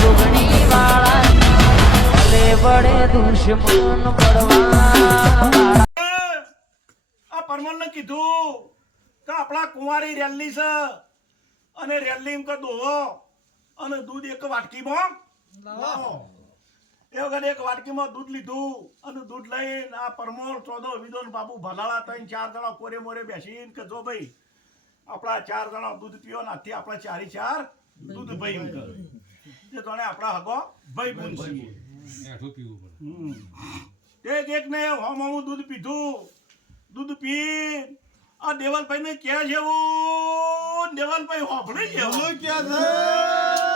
જોગણી વાળા વડે દુશ્મન પડવા આ કીધું કે આપણા કુંવારી રેલી છે અને રેલી કે દોહો અને દૂધ એક વાટકીમાં લાવો. એ વખતે એક વાટકીમાં દૂધ લીધું અને દૂધ લઈને આ પરમોર ચોદો વિદો બાપુ ભલાળા ત્રણ ચાર જણા કોરે મોરે બેસીને કે જો ભાઈ, આપણા ચાર જણા દૂધ પીઓ નાથી આપણા ચારી ચાર દૂધ ભાઈ એ તણે આપણા હગો ભાઈ બુન છીએ. એઠું પીવું પડે. હમ. એક એક ને હોમ હોમ દૂધ પીધું. દૂધ પી. આ દેવલભાઈ ને ક્યાં જેવું? દેવલભાઈ હોફળી જેવું હા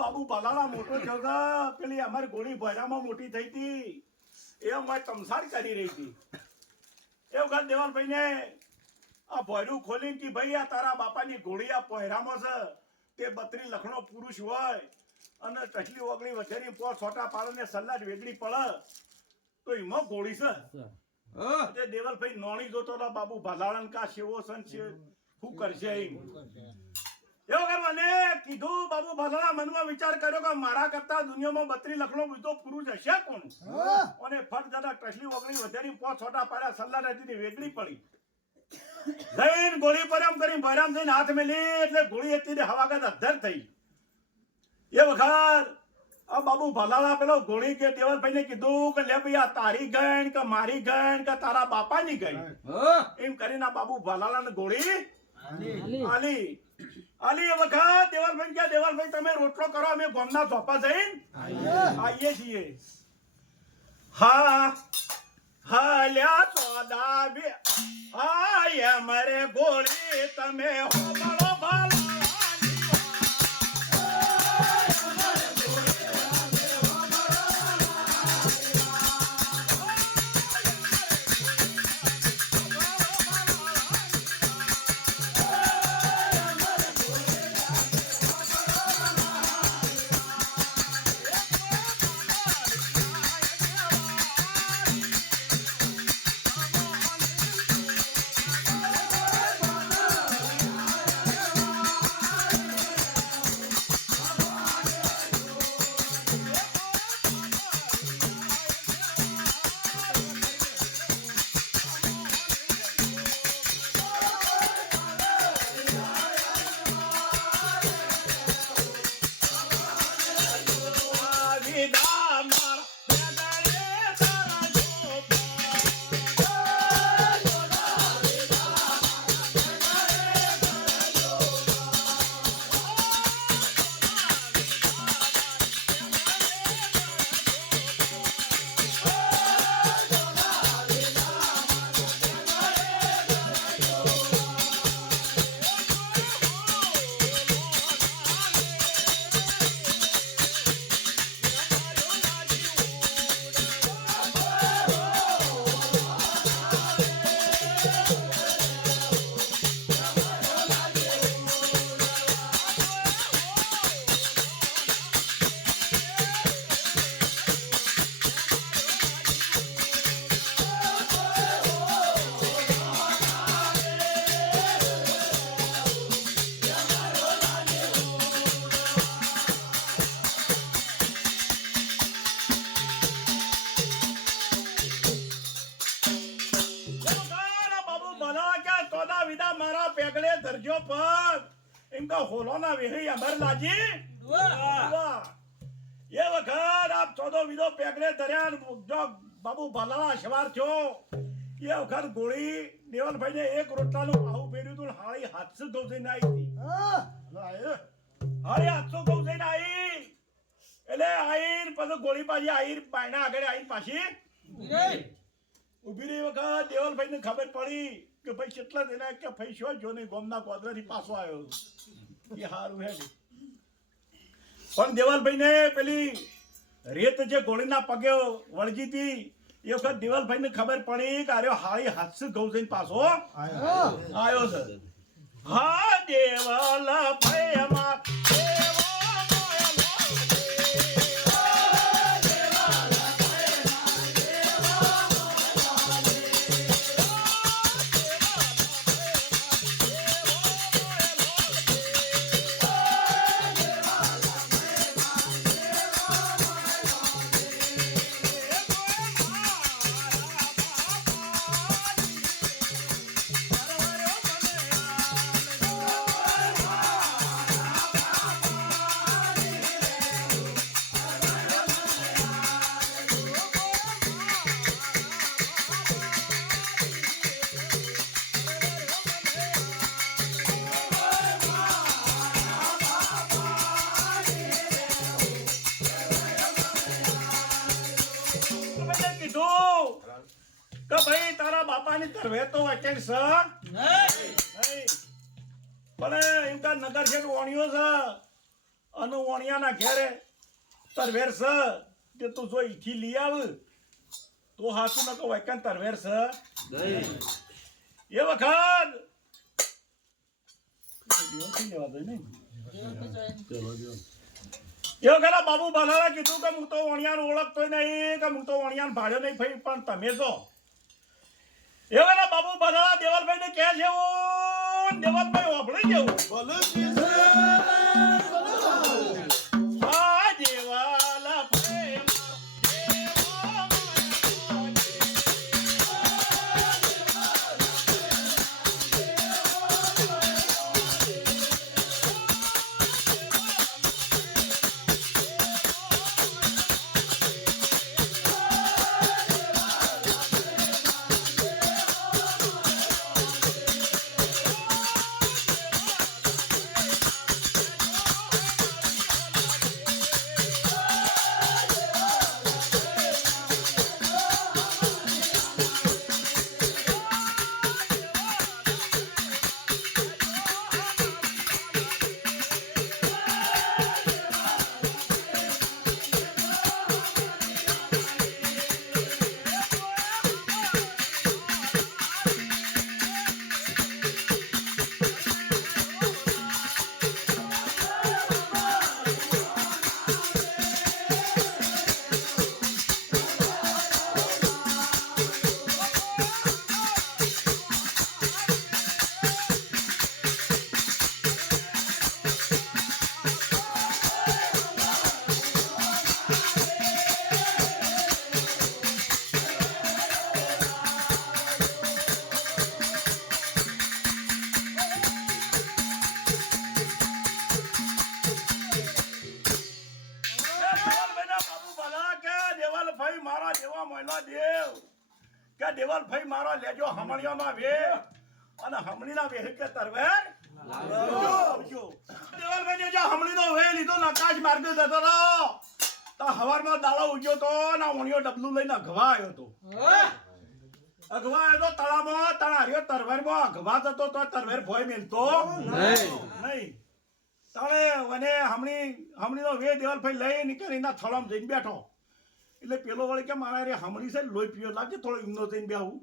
બાબુ ભલાણા મોટો થયો છે પેલી અમારી ગોળી ભયરામાં મોટી થઈ હતી. એ અમારે તમસાર કરી રહી હતી. એ વખત દેવાલભાઈ ને આ ભોયરું ખોલી કે ભાઈ આ તારા બાપાની ઘોડી આ પહેરામાં છે. તે બત્રી લખણો પુરુષ હોય અને ટચલી ઓગળી વચ્ચેની પો છોટા પાડે ને સલ્લા જ વેગળી પડે. તો એમાં ગોળી છે. તે દેવલભાઈ નોણી જોતો બાબુ ભલાળન કા શેવો સન છે. શું કરશે એમ? એવો કર મને કીધું બાબુ ભાલાળા મનમાં વિચાર કર્યો કે મારા કરતા દુનિયામાં બત્રી લખણો બીજો પુરુષ હશે કોણ અને ફટ દાદા ટસલી ઓગળી વધેરી પો છોટા પાડ્યા સલ્લા રહેતી વેગળી પડી. જઈને ગોળી પર એમ કરી બરામ થઈને હાથ મેલી એટલે ગોળી એટલી હવાગત અધર થઈ. એ વખત આ બાબુ ભલાલા પેલો ગોળી કે દેવલભાઈ ને કીધું કે લે ભાઈ આ તારી ગણ કે મારી ગણ કે તારા બાપાની ગણ? એમ કરીને આ બાબુ ભલાલા ને ગોળી આલી એ વખત દેવલભાઈ કે દેવલભાઈ, તમે રોટલો કરો, અમે ગોમના ચોપા જઈને આવીએ છીએ. હા હાલ્યા સોદા બે. હા મરે ગોળી તમે હોબળો પેગડે ધરજો પગ એમ કે હોલોના વેહી અમર લાજી. વાહ. એ વખત આપ ચોદો વિદો પેગડે ધર્યા ને જો બાબુ ભલાલા સવાર થયો. એ વખત ગોળી દેવલભાઈને એક રોટલાનું આવું પહેર્યું હતું ને હાળી હાથસો ઘઉં થઈને આવી હતી હાળી હાથસો ઘઉં થઈને આવી એટલે આઈર પછી ગોળી પાછી આઈર બાયના આગળ આઈર પાછી ઊભી રહી. વખત દેવલભાઈને ખબર પડી. કે ભાઈ કેટલા દેના કે ભાઈ જો નહીં ગોમના ગોદરાથી પાછો આવ્યો એ સારું હે ને. પણ દેવલભાઈને પેલી રેત જે ગોળીના પગે વળગી હતી એ વખત દેવલભાઈને ખબર પડી કે અરે હાળી હાથસે ગૌ જઈને પાછો આવ્યો. છે. હા દેવાલ ભાઈ અમાર બાપાની વહેતો વેકેન્ટ સ નહીં. પણ એમ કા નગર છે વણ્યો છે, અને વણિયાના ઘેરે. તરવેર છે કે તું જો ઈથી લઈ આવ. તો હાથું ન તો વૈકન તરવેર છે? એ વખત! એ વખત બાબુ બાલારા કીધું કે હું તો વણિયાને ઓળખતો નહીં, કે હું તો વણિયાને ભાડ્યો નહીં ભાઈ પણ તમે છો એ વખત બાબુ બધા દેવલભાઈ ને કે છે દેવલભાઈ ઓભળી જેવું આ કે દેવલભાઈ મારા લેજો હમણીઓમાં વે અને હમણીના વેહ કે તરવેર? આવજો. દેવલભાઈને જો હમણીનો વે લીધો નકાશ માર્ગે જતો રહો તો હવારમાં દાડો ઉગ્યો તો ના ઓણિયો ડબલું લઈને અઘવા આવ્યો તો અઘવા આવ્યો તો તળામાં તળાર્યો તરવેરમાં. અઘવા જતો તો તરવેર ભોય મેલતો. નહીં. તાણે મને હમણી હમણીનો વે દેવલભાઈ લઈ નીકળી એના થળામાં જઈને બેઠો. એટલે પેલો વળી કે મારા રે હમણી છે? લોહી પીયો લાગે થોડો ઈમનો થઈને બેહું.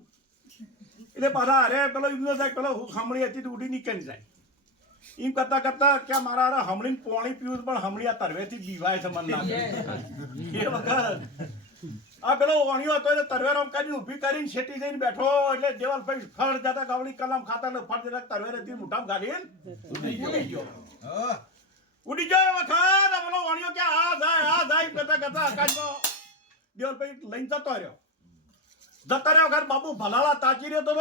એટલે પાછા અરે પેલો ઈમનો થાય પેલો હમણી હતી તો ઉડી નીકળી જાય. એમ કરતા કરતા કે મારા અરે હમણી પોણી પીવું પણ હમણી આ તરવેથી બીવાય છે મને લાગે. એ વખત. આ પેલો વણ્યો હતો એટલે તરવેર આમ કરીને ઊભી કરીને શેટી જઈને બેઠો એટલે દેવલભાઈ ફળ જતા ગાવડી કલમ ખાતા એટલે ફળ જતા તરવેર હતી મુઠામ ગાડીને ઉડી ગયો. ઉડી ગયો એ વખત. આ પેલો વણ્યો કે આ જાય આ જાય એમ કરતા કરતા આકાશમાં દેવલભાઈ લઈને જતો રહ્યો. જતા રહ્યો ઘર બાબુ ભલાલા તાજી રહ્યો તો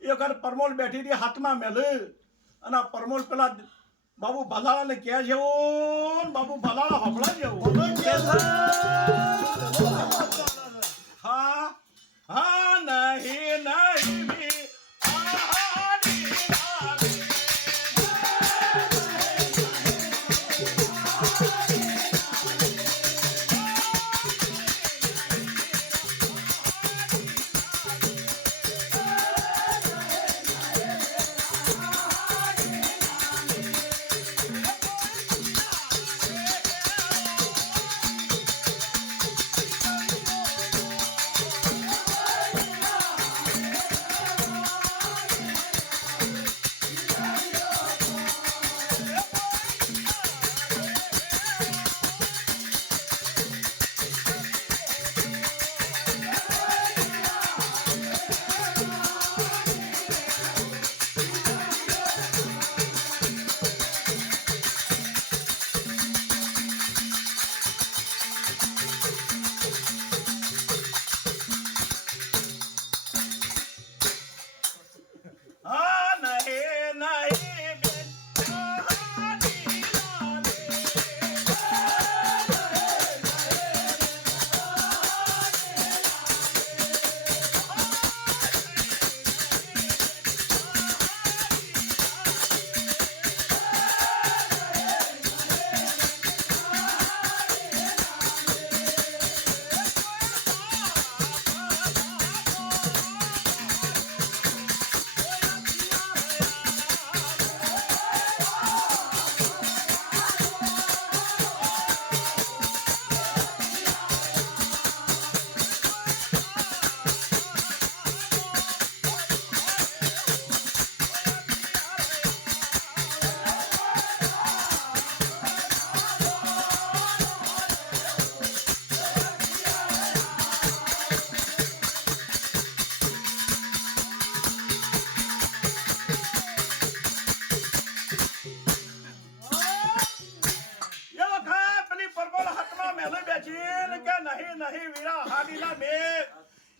એ ઘર પરમોલ બેઠી રહી હાથમાં મેલ. અને પરમોલ પેલા બાબુ ભલાળાને કહે છે "ઓ, બાબુ ભલાળા હમણાં જેવું. વીરા હાડીના મેઘ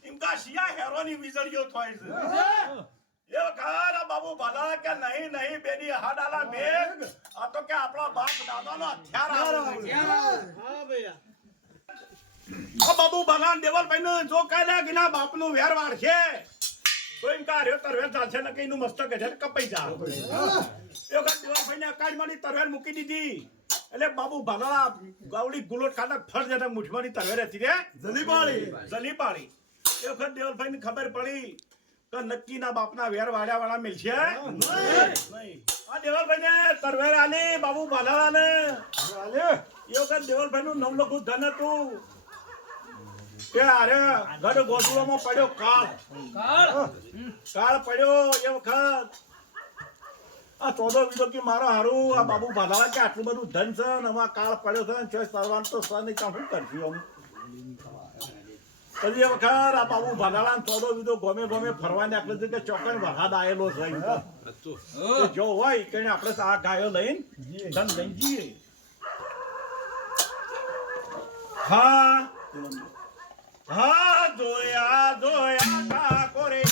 એમ કા શિયા હેરોની વીજળીઓ થાય છે. એ આ બાબુ ભાલા કે નહીં નહીં બેની હાડાલા મેઘ આ તો કે આપણા બાપ દાદાનો હથિયાર આવે છે. આ બાબુ ભગવાન દેવલભાઈ નું જો કાયદા કે ના બાપનું વેર છે તો એમ કા રહ્યો તરવેર ચાલશે ને કઈ નું મસ્તક છે કપાઈ જા એ વખત દેવલભાઈ અકાળમાંની તરવેર મૂકી દીધી. એટલે બાબુ ભગવા ગાવડી ગુલોટ ખાતા ફળ જતા મુઠમાની તરવેર હતી રે જલી પાડી એ વખત દેવલભાઈ ખબર પડી કે નક્કી ના બાપના વેર વાળ્યા વાળા મિલ આ દેવલભાઈ તરવેર આલી બાબુ ભાલાળા ને એ વખત દેવલભાઈ નું નવલખું ધન હતું. કે અરે ગઢ ગોઠવામાં પડ્યો કાળ? કાળ પડ્યો એ વખત. આ ચોદો વિડો કે મારો હારું આ બાબુ ભાલાવા કે આટલું બધું ધન છે ને આમાં કાળ પડ્યો છે ને છે સરવાનું તો સર નહીં કામ શું કરશું અમે પછી વખત આ બાબુ ભાલાળા ને ચોદો વિધો ગમે ગમે ફરવા નીકળે છે કે ચોકન વરસાદ આવેલો છે જો હોય કે આપણે આ ગાયો લઈને ધન લઈ જઈએ. હા. હા જોયા જોયા ઠાકોરે.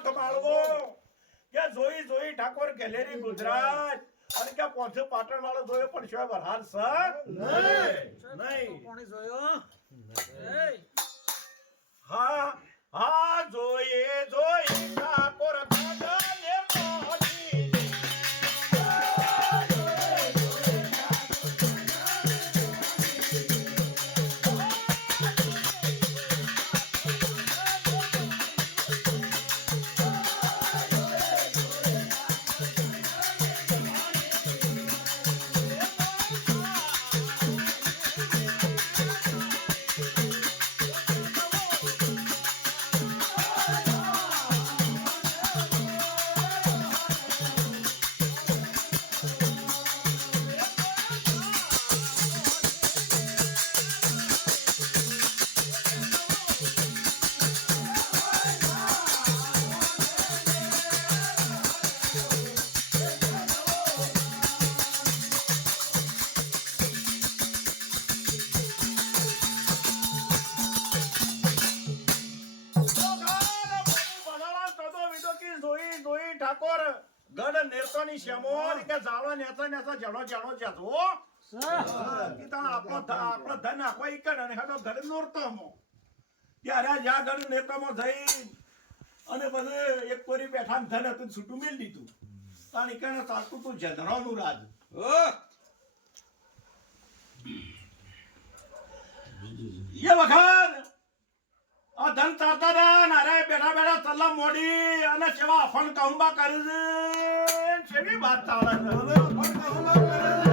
બહુલક માળવો કે જોઈ જોઈ ઠાકોર ગેલેરી ગુજરાત. અને કે પોંચે પાટણ વાળો જોયો પણ શોય વરહાલ સર? નહીં. કોણે જોયો? હા હા જોઈએ જોઈએ ઠાકોર ગઢ નેરતોની શેમો કે જાળો નેતો નેતો જણો જણો જતો કીધા આપણો આપણો ધન આખો એક અને હેડો ઘર નોરતો મો ત્યારે જ્યાં ઘર નેતામાં જઈ અને બધે એક કોરી બેઠા ને ધન હતું છૂટું મેળ દીધું. તાણ કણ ચાલતું તું જધરાનું રાજ એ વખત ધન ચાલતા હતા ને અરે બેઠા બેઠા સલાહ મોડી અને સેવા અફણ કહુંબા કરી કેવી વાત ચાલે છે.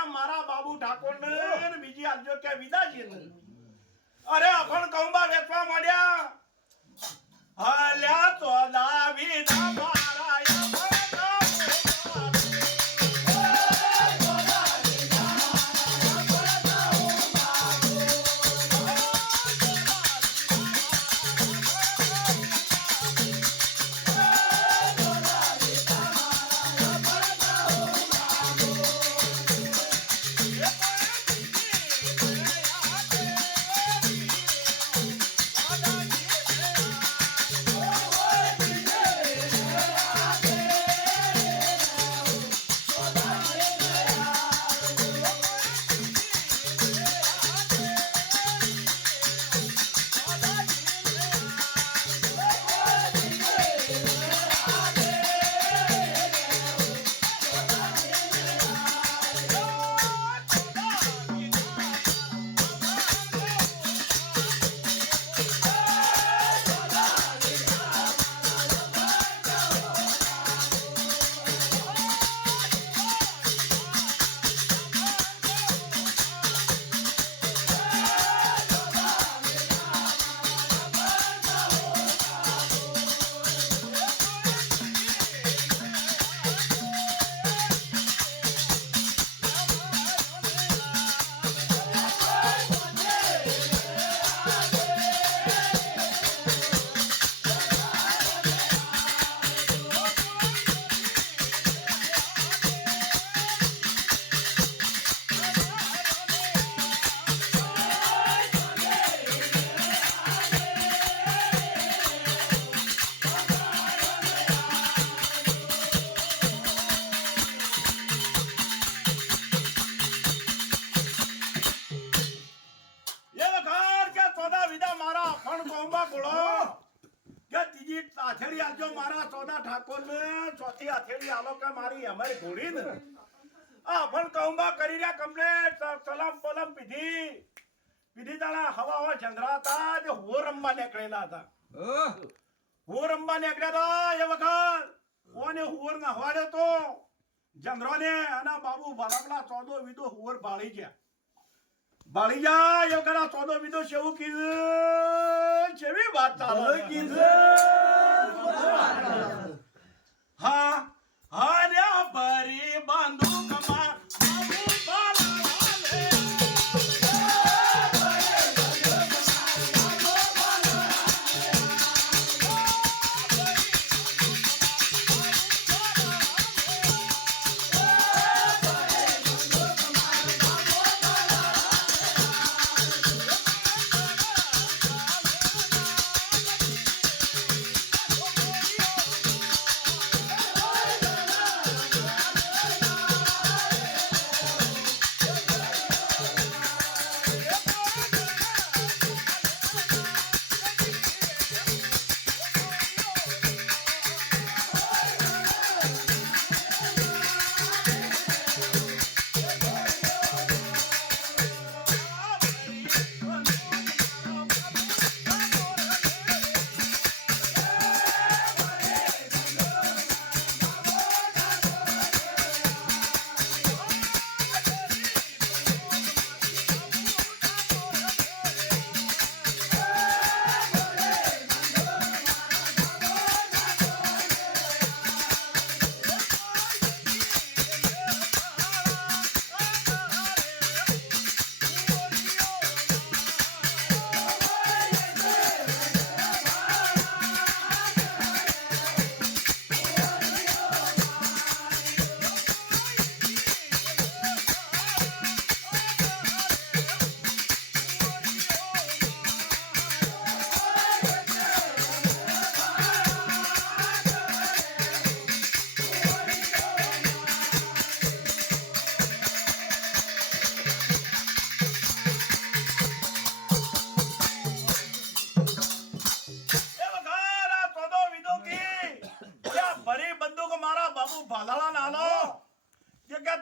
કે મારા બાબુ ઠાકોર ને બીજી આજો કે વિદાજી હથેળી મારા સોદા ઠાકોર ને ચોથી હથેળી આલો કે મારી અમારી ઘોડી ને. આ પણ કહુંબા કરી રહ્યા કમને સલામ પલમ પીધી. પીધી તાણા હવા હવા જંગરા હતા જે હો રમવા નીકળેલા હતા. હો રમવા નીકળ્યા હતા એ વખત. ઓને હુવર ના હવાડ્યો તો? જંગરોને અને બાબુ ભલાકલા ચોદો વિદો હુવર ભાળી ગયા. ભાળી જા એ વખત આ ચોદો વિદો એવું કીધું? જેવી વાત ચાલે. હા હા રે ભરી બંદૂકમાં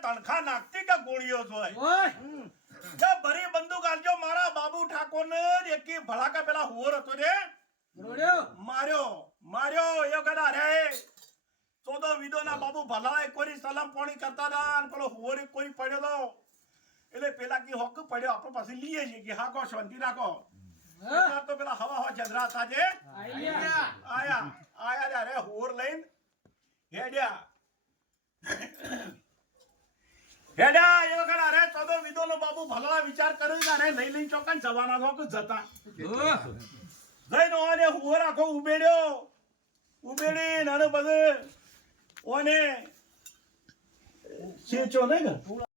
જે તણખા નાખતી કે ગોળીઓ જોય કે ભરી બંદૂક આલજો મારા બાબુ ઠાકોર ને એકી ભળાકા પેલા હુવર હતો રે માર્યો માર્યો એ કદા રે. ચોદો વિદો ના બાબુ ભલાય કોઈ સલામ પોણી કરતા હતા પેલો હુવર કોઈ પડ્યો તો. એટલે પેલા કી હોક પડ્યો. આપણે પાસે લઈએ છીએ કે હા કો શાંતિ રાખો. તો પેલા હવા હવા જદરા હતા જે. આયા. આયા. રે હોર લઈને. હેડ્યા. હેડ્યા એ વખત અરે ચૌદો વિદો નો બાબુ ભલા વિચાર કર્યો કે અરે લઈ લઈ ચોકન જવાના કે જતા? જઈને ઓને હુવર આખો ઉબેડ્યો ઉબેડી નાનો બધું ઓને. ચેચો નહીં ને?